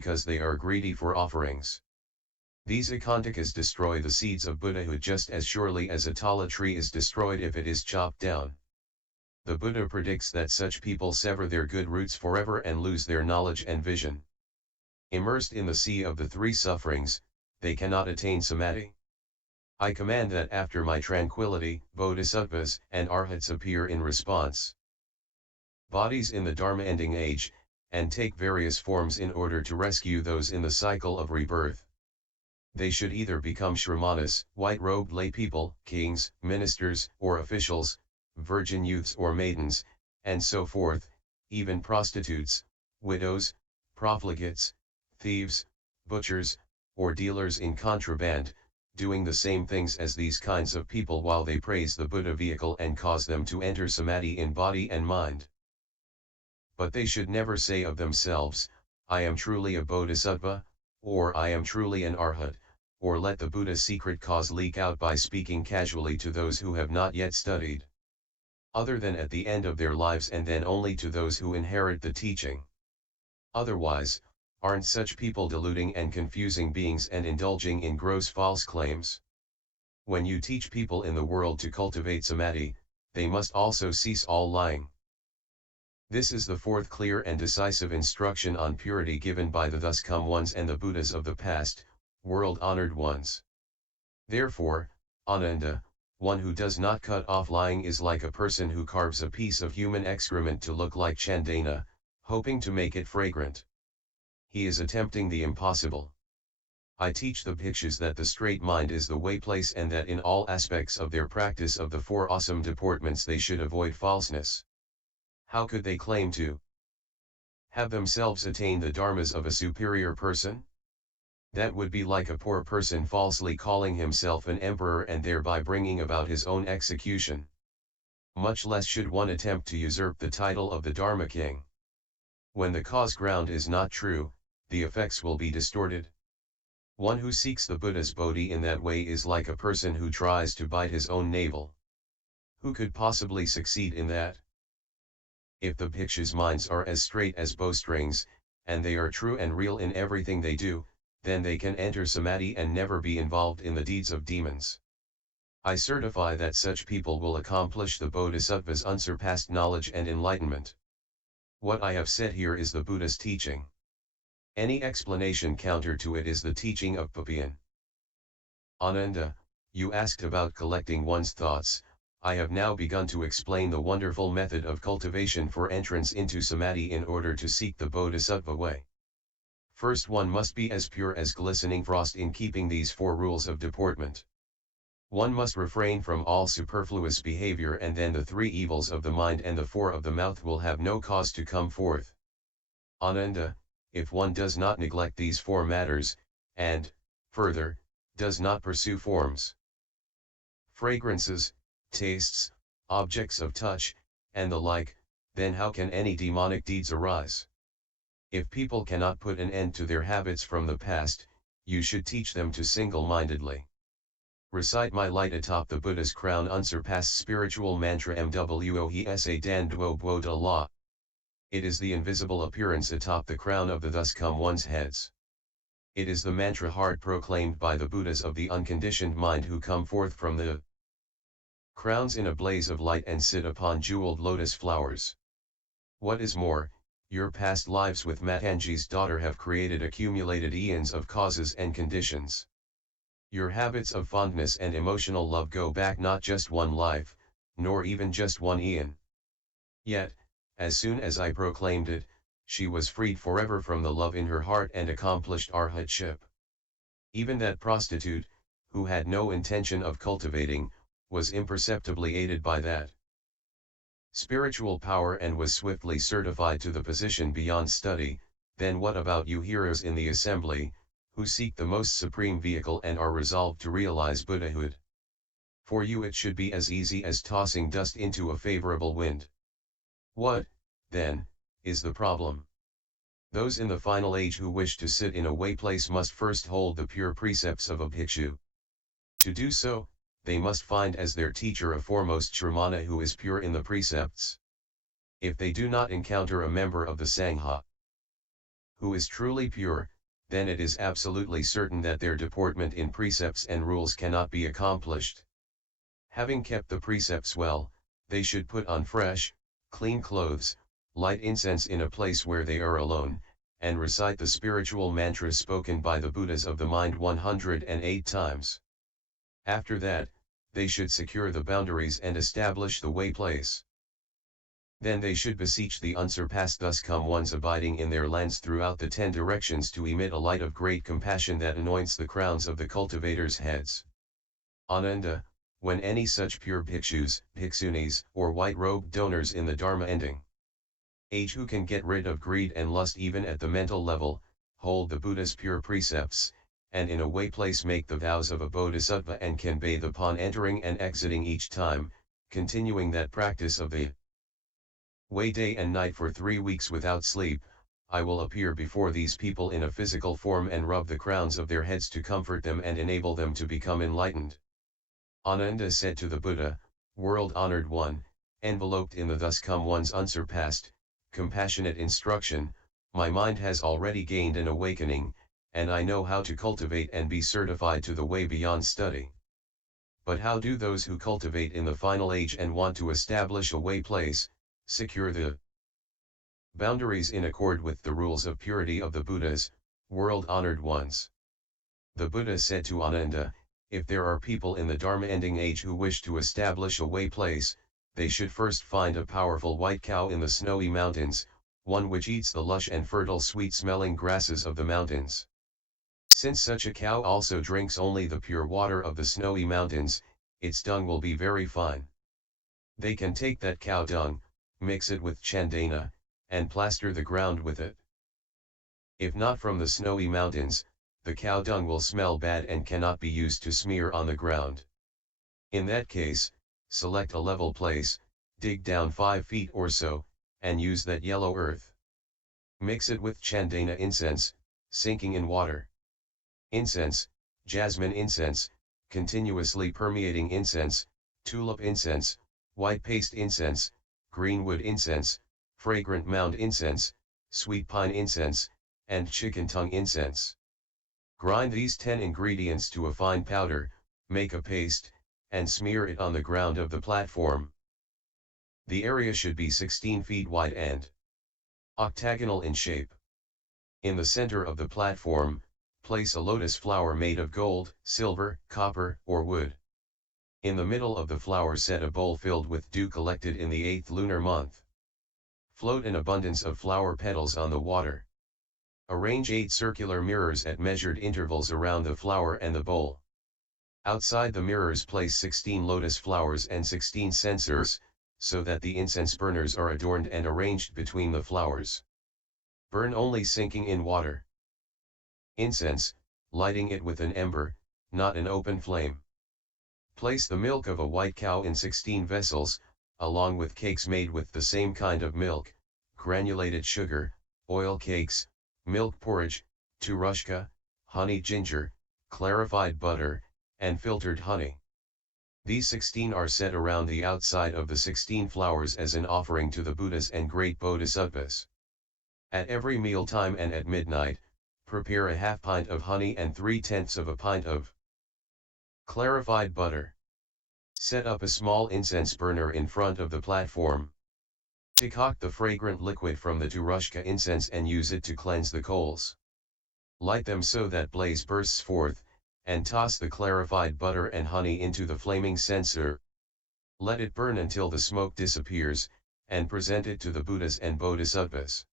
because they are greedy for offerings. These Akantakas destroy the seeds of Buddhahood just as surely as a tala tree is destroyed if it is chopped down. The Buddha predicts that such people sever their good roots forever and lose their knowledge and vision. Immersed in the sea of the three sufferings, they cannot attain samadhi. I command that after my tranquility, bodhisattvas and arhats appear in response. Bodies in the Dharma ending age, and take various forms in order to rescue those in the cycle of rebirth. They should either become shramanas, white-robed lay people, kings, ministers, or officials, virgin youths or maidens, and so forth, even prostitutes, widows, profligates, thieves, butchers, or dealers in contraband, doing the same things as these kinds of people while they praise the Buddha vehicle and cause them to enter samadhi in body and mind. But they should never say of themselves, I am truly a bodhisattva, or I am truly an arhat, or let the Buddha's secret cause leak out by speaking casually to those who have not yet studied. Other than at the end of their lives, and then only to those who inherit the teaching. Otherwise, aren't such people deluding and confusing beings and indulging in gross false claims? When you teach people in the world to cultivate samadhi, they must also cease all lying. This is the fourth clear and decisive instruction on purity given by the thus come ones and the Buddhas of the past, world-honored ones. Therefore, Ananda, one who does not cut off lying is like a person who carves a piece of human excrement to look like chandana, hoping to make it fragrant. He is attempting the impossible. I teach the Bhikshus that the straight mind is the way place and that in all aspects of their practice of the Four Awesome Deportments they should avoid falseness. How could they claim to have themselves attained the Dharmas of a superior person? That would be like a poor person falsely calling himself an emperor and thereby bringing about his own execution. Much less should one attempt to usurp the title of the Dharma King. When the cause ground is not true, the effects will be distorted. One who seeks the Buddha's Bodhi in that way is like a person who tries to bite his own navel. Who could possibly succeed in that? If the Bhikshus' minds are as straight as bowstrings, and they are true and real in everything they do, then they can enter samadhi and never be involved in the deeds of demons. I certify that such people will accomplish the Bodhisattva's unsurpassed knowledge and enlightenment. What I have said here is the Buddha's teaching. Any explanation counter to it is the teaching of Papian. Ananda, you asked about collecting one's thoughts. I have now begun to explain the wonderful method of cultivation for entrance into samadhi in order to seek the bodhisattva way. First, one must be as pure as glistening frost in keeping these four rules of deportment. One must refrain from all superfluous behavior, and then the three evils of the mind and the four of the mouth will have no cause to come forth. Ananda, if one does not neglect these four matters, and, further, does not pursue forms, fragrances, tastes, objects of touch, and the like, then how can any demonic deeds arise? If people cannot put an end to their habits from the past, you should teach them to single-mindedly recite my light atop the Buddha's crown unsurpassed spiritual mantra Mwohesa Dan Duo Bo Da La. It is the invisible appearance atop the crown of the thus come one's heads. It is the mantra hard proclaimed by the Buddhas of the unconditioned mind who come forth from the crowns in a blaze of light and sit upon jeweled lotus flowers. What is more, your past lives with Matanji's daughter have created accumulated eons of causes and conditions. Your habits of fondness and emotional love go back not just one life, nor even just one eon. Yet, as soon as I proclaimed it, she was freed forever from the love in her heart and accomplished arhatship. Even that prostitute, who had no intention of cultivating, was imperceptibly aided by that spiritual power and was swiftly certified to the position beyond study. Then what about you heroes in the assembly, who seek the most supreme vehicle and are resolved to realize Buddhahood? For you it should be as easy as tossing dust into a favorable wind. What, then, is the problem? Those in the final age who wish to sit in a way place must first hold the pure precepts of a bhikshu. To do so, they must find as their teacher a foremost shramana who is pure in the precepts. If they do not encounter a member of the Sangha who is truly pure, then it is absolutely certain that their deportment in precepts and rules cannot be accomplished. Having kept the precepts well, they should put on fresh, clean clothes, light incense in a place where they are alone, and recite the spiritual mantras spoken by the Buddhas of the mind 108 times. After that, they should secure the boundaries and establish the way place. Then they should beseech the unsurpassed thus come ones abiding in their lands throughout the 10 directions to emit a light of great compassion that anoints the crowns of the cultivators' heads. Ananda, when any such pure bhikshus, bhikshunis, or white-robed donors in the Dharma ending age who can get rid of greed and lust even at the mental level, hold the Buddha's pure precepts, and in a way place make the vows of a bodhisattva and can bathe upon entering and exiting each time, continuing that practice of the way day and night for 3 weeks without sleep, I will appear before these people in a physical form and rub the crowns of their heads to comfort them and enable them to become enlightened. Ananda said to the Buddha, world-honored one, enveloped in the thus come one's unsurpassed, compassionate instruction, my mind has already gained an awakening, and I know how to cultivate and be certified to the way beyond study. But how do those who cultivate in the final age and want to establish a way place, secure the boundaries in accord with the rules of purity of the Buddhas, world-honored ones? The Buddha said to Ananda, if there are people in the Dharma ending age who wish to establish a way place, they should first find a powerful white cow in the snowy mountains, one which eats the lush and fertile sweet-smelling grasses of the mountains. Since such a cow also drinks only the pure water of the snowy mountains, its dung will be very fine. They can take that cow dung, mix it with chandana, and plaster the ground with it. If not from the snowy mountains, the cow dung will smell bad and cannot be used to smear on the ground. In that case, select a level place, dig down 5 feet or so, and use that yellow earth. Mix it with chandana incense, sinking in water. Incense, jasmine incense, continuously permeating incense, tulip incense, white paste incense, greenwood incense, fragrant mound incense, sweet pine incense, and chicken tongue incense. Grind these 10 ingredients to a fine powder, make a paste, and smear it on the ground of the platform. The area should be 16 feet wide and octagonal in shape. In the center of the platform, place a lotus flower made of gold, silver, copper, or wood. In the middle of the flower set a bowl filled with dew collected in the 8th lunar month. Float an abundance of flower petals on the water. Arrange 8 circular mirrors at measured intervals around the flower and the bowl. Outside the mirrors place 16 lotus flowers and 16 censers, so that the incense burners are adorned and arranged between the flowers. Burn only sinking in water. Incense, lighting it with an ember, not an open flame. Place the milk of a white cow in 16 vessels, along with cakes made with the same kind of milk, granulated sugar, oil cakes, milk porridge, turushka, honey ginger, clarified butter, and filtered honey. These 16 are set around the outside of the 16 flowers as an offering to the Buddhas and great Bodhisattvas. At every mealtime and at midnight, prepare a half pint of honey and 3/10 of a pint of clarified butter. Set up a small incense burner in front of the platform. Decoct the fragrant liquid from the turushka incense and use it to cleanse the coals. Light them so that blaze bursts forth, and toss the clarified butter and honey into the flaming censer. Let it burn until the smoke disappears, and present it to the Buddhas and Bodhisattvas.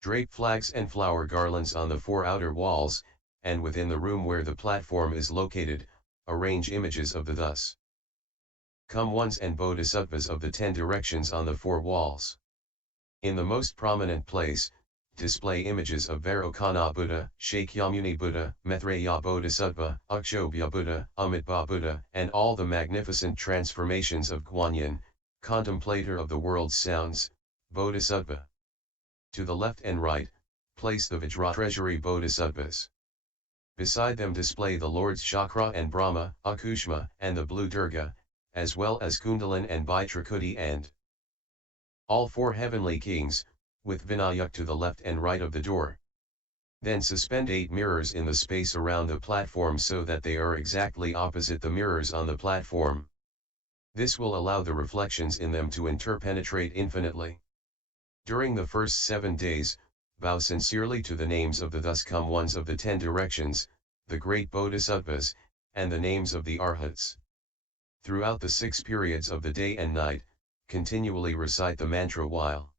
Drape flags and flower garlands on the 4 outer walls, and within the room where the platform is located, arrange images of the thus come ones and Bodhisattvas of the 10 directions on the 4 walls. In the most prominent place, display images of Vairocana Buddha, Shakyamuni Buddha, Maitreya Bodhisattva, Akshobhya Buddha, Amitabha Buddha, and all the magnificent transformations of Guanyin, contemplator of the world's sounds, Bodhisattva. To the left and right, place the Vajra treasury Bodhisattvas. Beside them display the Lords Chakra and Brahma, Akushma, and the Blue Durga, as well as Kundalin and Baitrakuti and all 4 heavenly kings, with Vinayak to the left and right of the door. Then suspend 8 mirrors in the space around the platform so that they are exactly opposite the mirrors on the platform. This will allow the reflections in them to interpenetrate infinitely. During the first 7 days, bow sincerely to the names of the thus come ones of the 10 directions, the great bodhisattvas, and the names of the arhats. Throughout the 6 periods of the day and night, continually recite the mantra while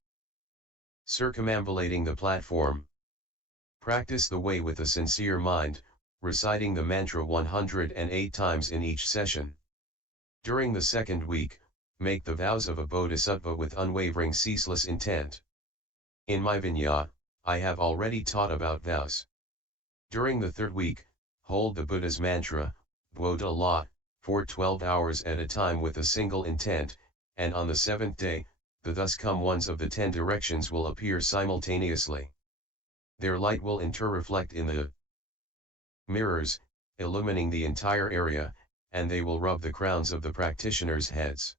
circumambulating the platform. Practice the way with a sincere mind, reciting the mantra 108 times in each session. During the second week, make the vows of a bodhisattva with unwavering ceaseless intent. In my Vinaya, I have already taught about vows. During the third week, hold the Buddha's mantra, Bodhi Allah, for 12 hours at a time with a single intent, and on the 7th day, the thus come ones of the 10 directions will appear simultaneously. Their light will interreflect in the mirrors, illumining the entire area, and they will rub the crowns of the practitioners' heads.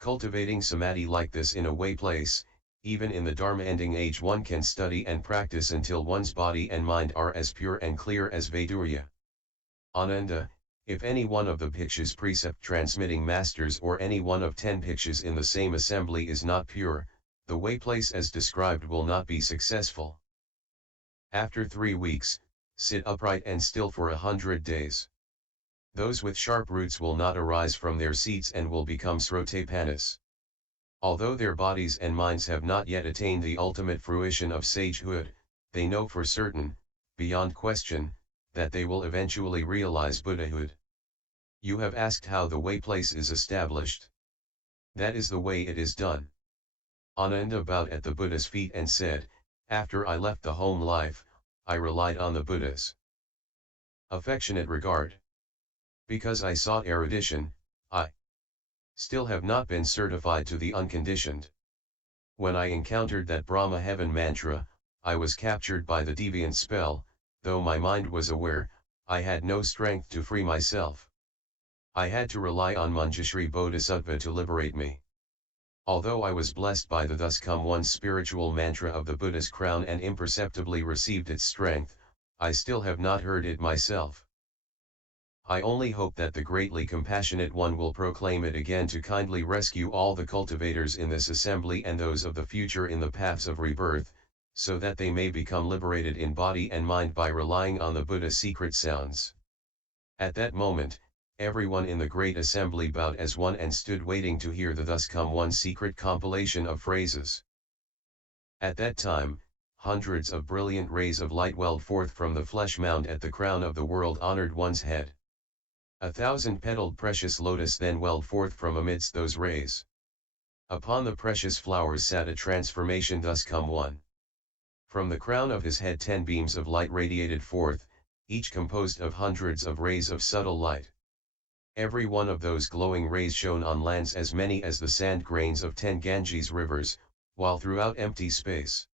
Cultivating samadhi like this in a way place, even in the Dharma ending age one can study and practice until one's body and mind are as pure and clear as Vaidurya. Ananda, if any one of the Bhikshus precept transmitting masters or any one of 10 Bhikshus in the same assembly is not pure, the way place as described will not be successful. After 3 weeks, sit upright and still for 100 days. Those with sharp roots will not arise from their seats and will become srotapanas. Although their bodies and minds have not yet attained the ultimate fruition of sagehood, they know for certain, beyond question, that they will eventually realize Buddhahood. You have asked how the way place is established. That is the way it is done. Ananda bowed at the Buddha's feet and said, after I left the home life, I relied on the Buddha's affectionate regard. Because I sought erudition, I still have not been certified to the unconditioned. When I encountered that Brahma heaven mantra, I was captured by the deviant spell. Though my mind was aware, I had no strength to free myself. I had to rely on Manjushri Bodhisattva to liberate me. Although I was blessed by the thus come one spiritual mantra of the Buddha's crown and imperceptibly received its strength, I still have not heard it myself. I only hope that the greatly compassionate one will proclaim it again to kindly rescue all the cultivators in this assembly and those of the future in the paths of rebirth, so that they may become liberated in body and mind by relying on the Buddha's secret sounds. At that moment, everyone in the great assembly bowed as one and stood waiting to hear the thus come one secret compilation of phrases. At that time, hundreds of brilliant rays of light welled forth from the flesh mound at the crown of the world honored one's head. 1,000-petaled precious lotus then welled forth from amidst those rays. Upon the precious flowers sat a transformation thus come one. From the crown of his head 10 beams of light radiated forth, each composed of hundreds of rays of subtle light. Every one of those glowing rays shone on lands as many as the sand grains of 10 Ganges rivers, while throughout empty space.